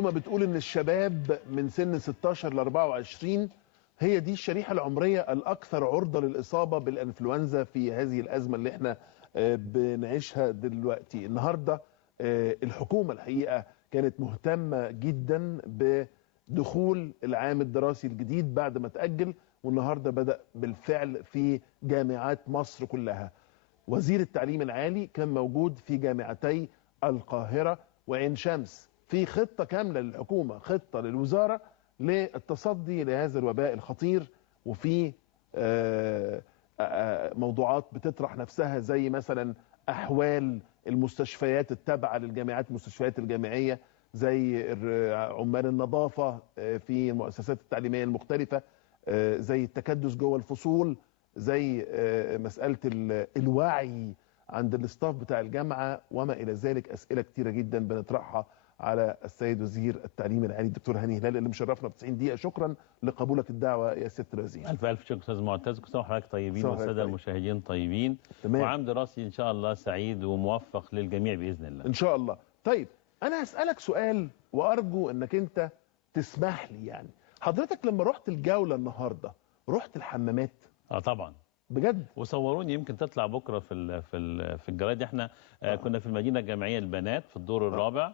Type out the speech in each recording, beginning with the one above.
ثم بتقول ان الشباب من سن 16 ل 24 هي دي الشريحه العمريه الاكثر عرضه للاصابه بالانفلونزا في هذه الازمه اللي احنا بنعيشها دلوقتي. النهارده الحكومه الحقيقه كانت مهتمه جدا بدخول العام الدراسي الجديد بعد ما تأجل، والنهارده بدأ بالفعل في جامعات مصر كلها. وزير التعليم العالي كان موجود في جامعتي القاهرة وعين شمس في خطة كاملة للحكومة، خطة للوزارة للتصدي لهذا الوباء الخطير، وفي موضوعات بتطرح نفسها زي مثلا أحوال المستشفيات التابعة للجامعات، المستشفيات الجامعية، زي عمال النظافة في المؤسسات التعليمية المختلفة، زي التكدس جوه الفصول، زي مسألة الوعي عند الاستاف بتاع الجامعة وما إلى ذلك. أسئلة كتيرة جدا بنطرحها على السيد وزير التعليم العالي الدكتور هاني هلال اللي مشرفنا ب 90 دقيقة. شكرا لقبولك الدعوة يا سيادة الوزير. ألف شكر أستاذ معتز، كل سنة وحضرتك طيبين والسادة المشاهدين طيبين. تمام. وعام دراسي إن شاء الله سعيد وموفق للجميع بإذن الله. إن شاء الله. طيب أنا هسألك سؤال وأرجو أنك أنت تسمح لي. يعني حضرتك لما رحت الجولة النهاردة رحت الحمامات؟ طبعا بجد؟ وصوروني، يمكن تطلع بكره في الجرايد. احنا كنا في المدينه الجامعيه البنات في الدور الرابع.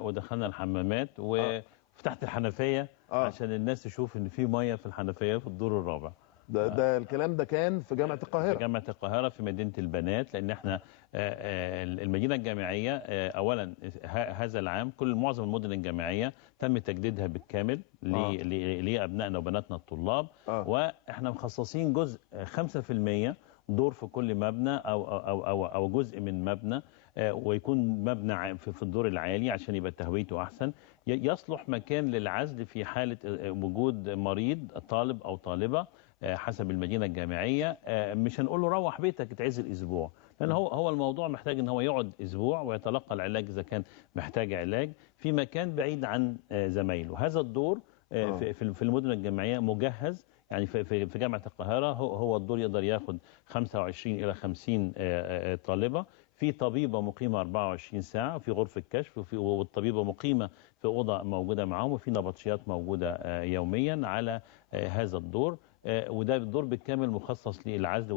ودخلنا الحمامات وفتحت الحنفيه عشان الناس تشوف ان في ميه في الحنفيه في الدور الرابع. ده الكلام ده كان في جامعه القاهره؟ في جامعه القاهره في مدينه البنات، لان احنا المدينه الجامعيه اولا هذا العام معظم المدن الجامعيه تم تجديدها بالكامل لابنائنا وبناتنا الطلاب. واحنا مخصصين جزء 5% دور في كل مبنى او جزء من مبنى، ويكون مبنى في الدور العالي عشان يبقى تهويته احسن، يصلح مكان للعزل في حاله وجود مريض طالب او طالبه حسب المدينه الجامعيه. مش هنقول له روح بيتك اتعزل اسبوع، لان هو الموضوع محتاج ان هو يقعد اسبوع ويتلقى العلاج اذا كان محتاج علاج في مكان بعيد عن زمايله. هذا الدور في المدن الجامعيه مجهز. يعني في جامعه القاهره هو الدور يقدر ياخد 25 الى 50 طالبه، في طبيبه مقيمه 24 ساعه، وفي غرفه كشف، والطبيبه مقيمه في اوضه موجوده معاهم، وفي نبطشيات موجوده يوميا على هذا الدور. وده الدور بالكامل مخصص للعزل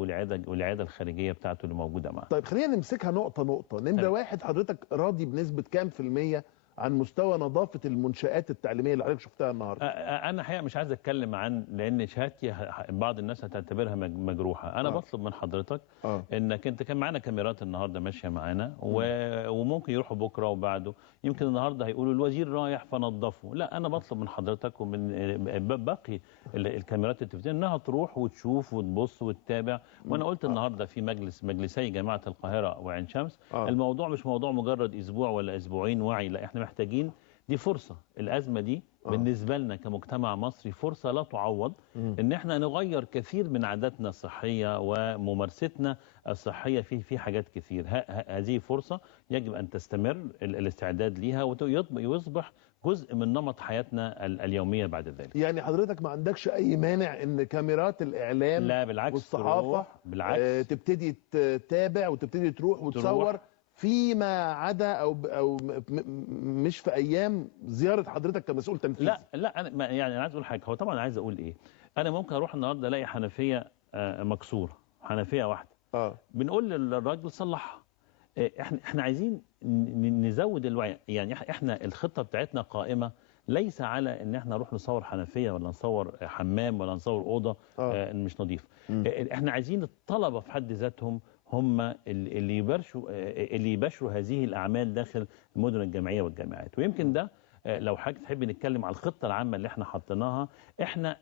والعياده الخارجيه بتاعته اللي موجوده معاه. طيب خلينا نمسكها نقطه نقطه. نمره واحد، حضرتك راضي بنسبه كام في الميه عن مستوى نظافه المنشآت التعليميه اللي حضرتك شفتها النهارده؟ انا حقيقه مش عايز اتكلم لان شهادتي بعض الناس هتعتبرها مجروحه. انا بطلب من حضرتك انك انت كان معانا كاميرات النهارده ماشيه معانا، وممكن يروحوا بكره وبعده، يمكن النهارده هيقولوا الوزير رايح فنظفوا. لا، انا بطلب من حضرتك ومن باقي الكاميرات التلفزيون انها تروح وتشوف وتبص وتتابع. وانا قلت النهارده في مجلسي جامعه القاهره وعين شمس الموضوع مش موضوع مجرد اسبوع ولا اسبوعين وعي، لا، احنا محتاجين، دي فرصة. الأزمة دي بالنسبة لنا كمجتمع مصري فرصة لا تعوض، ان احنا نغير كثير من عاداتنا الصحية وممارستنا الصحية في حاجات كثير. هذه فرصة يجب أن تستمر الاستعداد ليها ويصبح جزء من نمط حياتنا اليومية بعد ذلك. يعني حضرتك ما عندكش أي مانع ان كاميرات الإعلام لا بالعكس والصحافة بالعكس تبتدي تتابع وتبتدي تروح وتصور فيما عدا او مش في ايام زياره حضرتك كمسؤول تنفيذي؟ لا انا يعني عايز اقول حاجه. هو طبعا عايز اقول ايه، انا ممكن اروح النهارده الاقي حنفيه مكسوره، حنفيه واحده، بنقول للراجل صلحها. احنا عايزين نزود الوعي. يعني احنا الخطه بتاعتنا قائمه ليس على ان احنا نروح نصور حنفيه ولا نصور حمام ولا نصور اوضه مش نظيفه. احنا عايزين الطلبه في حد ذاتهم هم اللي يباشروا هذه الاعمال داخل المدن الجامعيه والجامعات. ويمكن ده لو حضرتك تحب نتكلم على الخطه العامه اللي احنا حطيناها، احنا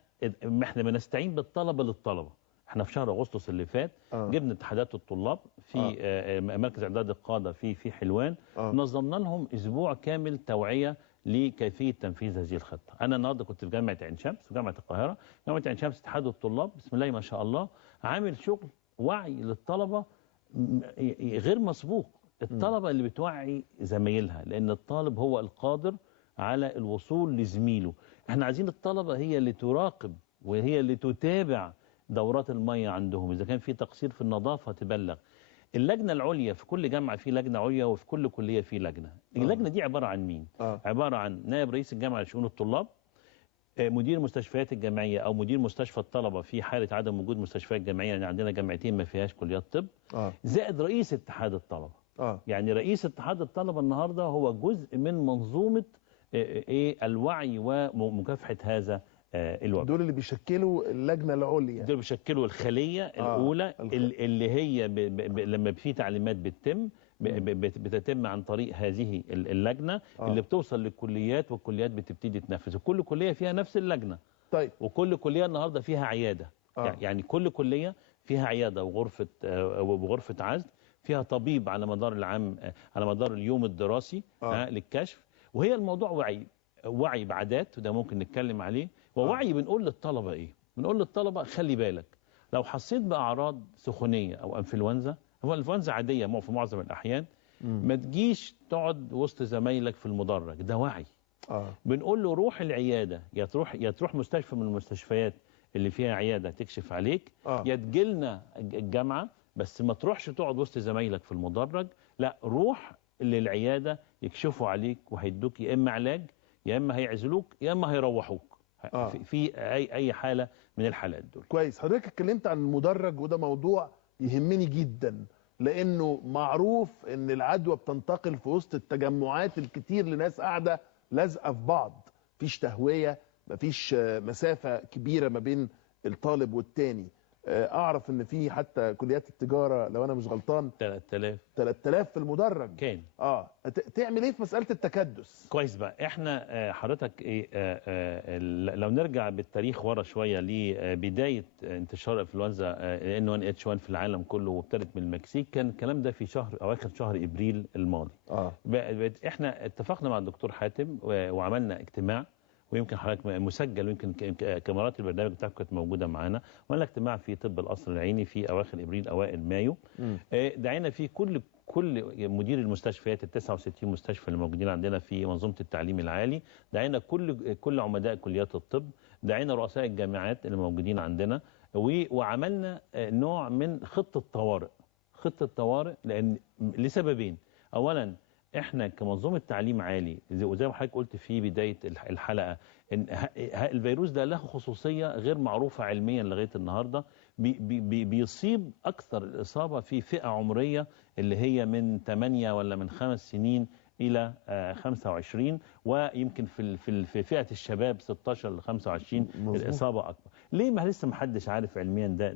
بنستعين بالطلبه للطلبه. احنا في شهر اغسطس اللي فات جبنا اتحادات الطلاب في مركز اعداد القاده في حلوان، نظمنا لهم اسبوع كامل توعيه لكيفيه تنفيذ هذه الخطه. انا النهارده كنت في جامعه عين شمس وجامعه القاهره. جامعه عين شمس اتحاد الطلاب بسم الله ما شاء الله عامل شغل وعي للطلبه غير مسبوق. الطلبه اللي بتوعي زمايلها، لان الطالب هو القادر على الوصول لزميله. احنا عايزين الطلبه هي اللي تراقب وهي اللي تتابع دورات الميه عندهم، اذا كان في تقصير في النظافه تبلغ. اللجنه العليا في كل جامعه في لجنه عليا، وفي كل كليه في لجنه. اللجنه دي عباره عن مين؟ عباره عن نائب رئيس الجامعه لشؤون الطلاب، مدير المستشفيات الجامعيه او مدير مستشفى الطلبه في حاله عدم وجود مستشفيات جامعيه، يعني عندنا جامعتين ما فيهاش كليات طب، زائد رئيس اتحاد الطلبه. يعني رئيس اتحاد الطلبه النهارده هو جزء من منظومه الوعي ومكافحه هذا الوباء. دول اللي بيشكلوا اللجنه العليا، دول بيشكلوا الخليه الاولى اللي هي لما في تعليمات بتتم عن طريق هذه اللجنه اللي بتوصل للكليات، والكليات بتبتدي تنفذ. وكل كليه فيها نفس اللجنه. طيب. وكل كليه النهارده فيها عياده. يعني كل كليه فيها عياده وغرفه عزل، فيها طبيب على مدار العام، على مدار اليوم الدراسي للكشف. وهي الموضوع وعي بعادات، وده ممكن نتكلم عليه. ووعي بنقول للطلبه ايه؟ بنقول للطلبه خلي بالك لو حسيت باعراض سخونيه او انفلونزا، هو الانفلونزا عاديه في معظم الاحيان، ما تجيش تقعد وسط زمايلك في المدرج، ده وعي. بنقول له روح العياده، يا تروح مستشفى من المستشفيات اللي فيها عياده تكشف عليك، يا تجيلنا الجامعه، بس ما تروحش تقعد وسط زمايلك في المدرج، لا روح للعياده يكشفوا عليك وهيدوك يا اما علاج يا اما هيعزلوك يا اما هيروحوك في اي حاله من الحالات دول. كويس. حضرتك اتكلمت عن المدرج، وده موضوع يهمني جدا، لانه معروف ان العدوى بتنتقل في وسط التجمعات الكتير لناس قاعده لازقه في بعض، مفيش تهويه، مفيش مسافه كبيره ما بين الطالب والتاني. اعرف ان في حتى كليات التجاره لو انا مش غلطان 3000 في المدرج كان. تعمل ايه في مساله التكدس؟ كويس بقى. احنا حضرتك لو نرجع بالتاريخ ورا شويه لبدايه انتشار انفلونزا N1H1 في العالم كله، وابتدت من المكسيك، كان الكلام ده في اواخر شهر ابريل الماضي. احنا اتفقنا مع الدكتور حاتم وعملنا اجتماع، ويمكن حضرتك مسجل، ويمكن كاميرات البرنامج بتاعك كانت موجوده معانا. وعملنا اجتماع في طب القصر العيني في اواخر ابريل اوائل مايو. دعينا فيه كل مدير المستشفيات ال 69 مستشفى اللي موجودين عندنا في منظومه التعليم العالي، دعينا كل عمداء كليات الطب، دعينا رؤساء الجامعات اللي موجودين عندنا، وعملنا نوع من خطه طوارئ لسببين. اولا احنا كمنظومه تعليم عالي، وزي ما حضرتك قلت في بدايه الحلقه، ان الفيروس ده له خصوصيه غير معروفه علميا لغايه النهارده، بيصيب اكثر الاصابه في فئه عمريه اللي هي من 8 ولا من 5 سنين الى 25، ويمكن في فئه الشباب 16 ل 25 الاصابه اكبر. ليه؟ ما لسه ما حدش عارف علميا ده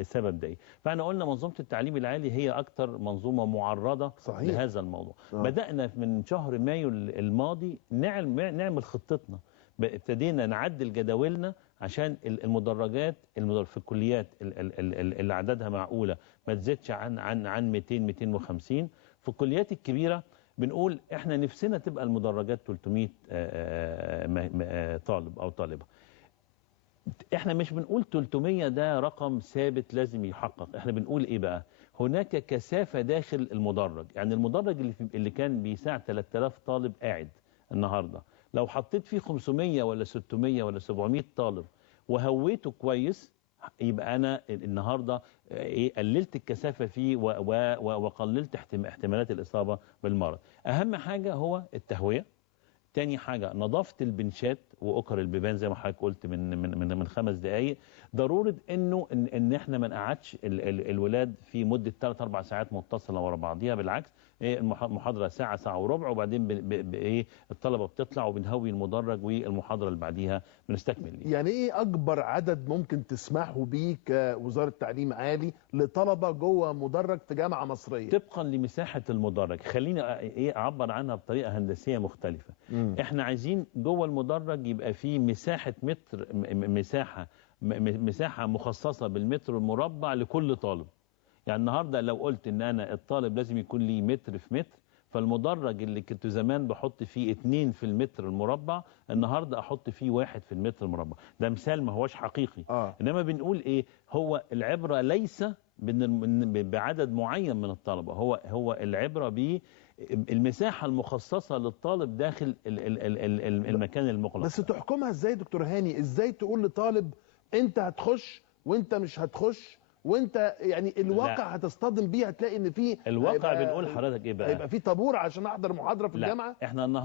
السبب ده ايه. فاحنا قلنا منظومه التعليم العالي هي اكثر منظومه معرضه لهذا الموضوع. بدانا من شهر مايو الماضي نعمل خطتنا، ابتدينا نعدل جداولنا عشان المدرجات في الكليات اللي عددها معقوله ما تزيدش عن 200 250. في الكليات الكبيره بنقول احنا نفسنا تبقى المدرجات 300 طالب او طالبه. احنا مش بنقول 300 ده رقم ثابت لازم يحقق، احنا بنقول ايه بقى؟ هناك كثافه داخل المدرج. يعني المدرج اللي كان بيساع 3000 طالب قاعد النهارده، لو حطيت فيه 500 ولا 600 ولا 700 طالب وهويته كويس، يبقى انا النهارده قللت الكثافه فيه وقللت احتمالات الاصابه بالمرض. اهم حاجه هو التهويه. تاني حاجه نظافه البنشات واكر البيبان زي ما حضرتك قلت من 5 دقائق. ضروره ان احنا ما نقعدش الولاد في مده 3 4 ساعات متصله ورا بعضيها، بالعكس المحاضره ساعه وربع، وبعدين الطلبه بتطلع وبنهوي المدرج، والمحاضره اللي بعديها بنستكمل ليه. يعني ايه اكبر عدد ممكن تسمحوا بيه كوزاره تعليم عالي لطلبه جوه مدرج في جامعه مصريه؟ طبقا لمساحه المدرج. خليني اعبر عنها بطريقه هندسيه مختلفه. احنا عايزين جوه المدرج يبقى فيه مساحه متر، مساحه مخصصه بالمتر المربع لكل طالب. يعني النهارده لو قلت ان انا الطالب لازم يكون لي متر في متر، فالمدرج اللي كنت زمان بحط فيه 2 في المتر المربع، النهارده احط فيه 1 في المتر المربع. ده مثال ما هوش حقيقي. انما بنقول ايه؟ هو العبره ليس بعدد معين من الطلبه، هو العبره بالمساحه المخصصه للطالب داخل المكان المغلق. بس تحكمها ازاي دكتور هاني؟ ازاي تقول لطالب انت هتخش وانت مش هتخش، وانت يعني الواقع هتصطدم بيه، هتلاقي ان في الواقع بنقول لحضرتك ايه بقى؟ هيبقى في طابور عشان احضر محاضره في الجامعه. احنا النهارده